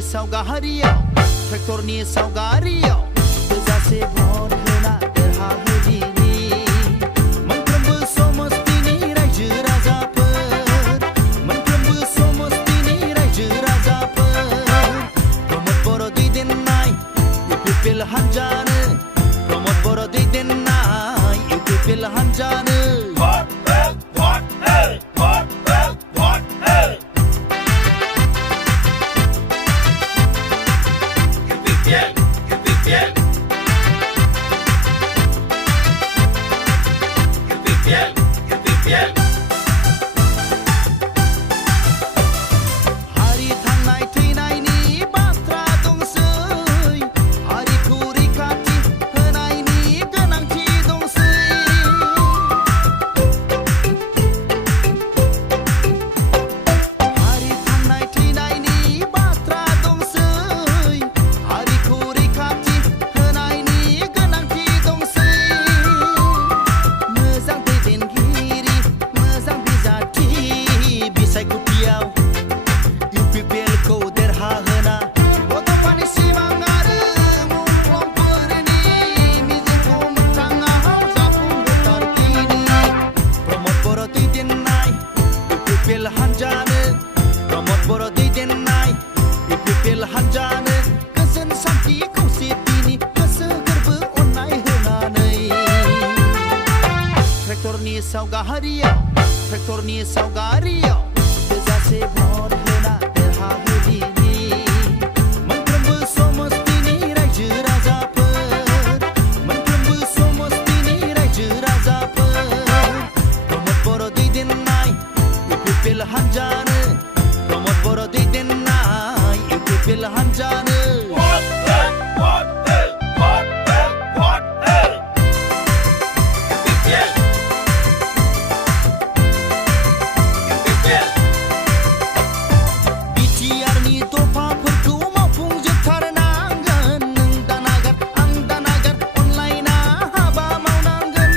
सावगारियाव ट्रेक्टरनि सावगारियाव थोजासे भट होना देरहाहोदिनि मोनफ्रोमबो समस्तिनि रायजो राजाफोर मोनफ्रोमबो समस्तिनि रायजो राजाफोर प्रमद बर' दैदेननाय इउपिपिएल हान्जानो प्रमद बर' दैदेननाय इउपिपिएल हान्जानो हारि थांनाय थैनायनि बाथ्रा दंसै हारिखौ रैखाथि होनायनि गोनांथि दंसै हारि थांनाय थैनायनि बाथ्रा दंसै हारिखौ रैखाथि होनायनि गोनांथि दंसै मोजां दैदेनगिरि मोजां बिजाथि बिसायख'थियाव इउपिपिएलखौ देरहाहोना गथ'फोरनि सिमां आरो मुंख्लंफोरनि मिजिंखौ मोगथाङाव जाफुंहोथारदिनि प्रमद बर' दैदेननाय इउपिपिएल हान्जानो प्रमद बर' दैदेननाय इउपिपिएल हान्जानो गोजोन सान्थि खौसेथिनि गोसो गोरबो अननाय होनानै ट्रेक्टरनि सावगारियाव थोजासे भट होना देरहाहोदिनि मोनफ्रोमबो समस्तिनि रायजो राजाफोर मोनफ्रोमबो समस्तिनि रायजो राजाफोर प्रमद बर' दैदेननाय इउपिपिएल हान्जानो प्रमद बर' दैदेननाय इउपिपिएल हान्जानो बिटिआरनि दफाफोरखौ मावफुंजोबथारनांगोन नों दानागार आं दानागार अनलायना हाबा मावनांगोन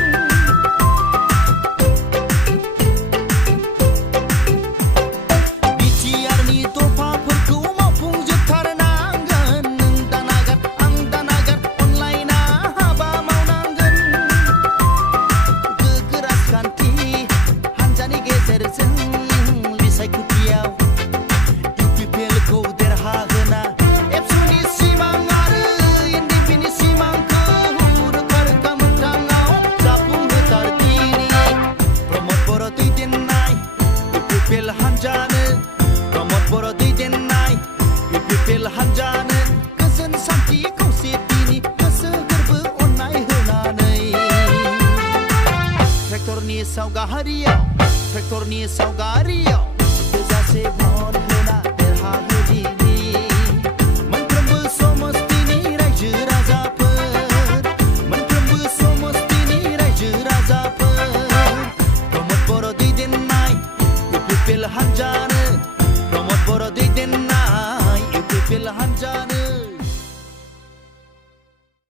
बिटिआरनि दफाफोरखौ मावफुंजोबथारनांगोन नों दानागार आं दानागार अनलायना हाबा मावनांगोन गोग्गो राजखान्थि हान्जानि गेजेरजों बिसायख'थियाव इउपिपिएलखौ देरहाहोना एबसुनि सिमां आरो एनडिपिनि सिमांखौ रोखा रोखा मोगथाङाव जाफुंहोथारदिनि प्रमद बर' दैदेननाय इउपिपिएल हान्जानो प्रमद बर' दैदेननाय इउपिपिएल हान्जानो गोजोन सान्थि खौसेथिनि गोसो गोरबो अननाय होनानै ट्रेक्टरनि सावगारियाव थोजासे भट होना देरहाहोदिनि मोनफ्रोमबो समस्तिनि रायजो राजाफोर मोनफ्रोमबो समस्तिनि रायजो राजाफोर प्रमद बर' दैदेननाय इउपिपिएल हान्जानो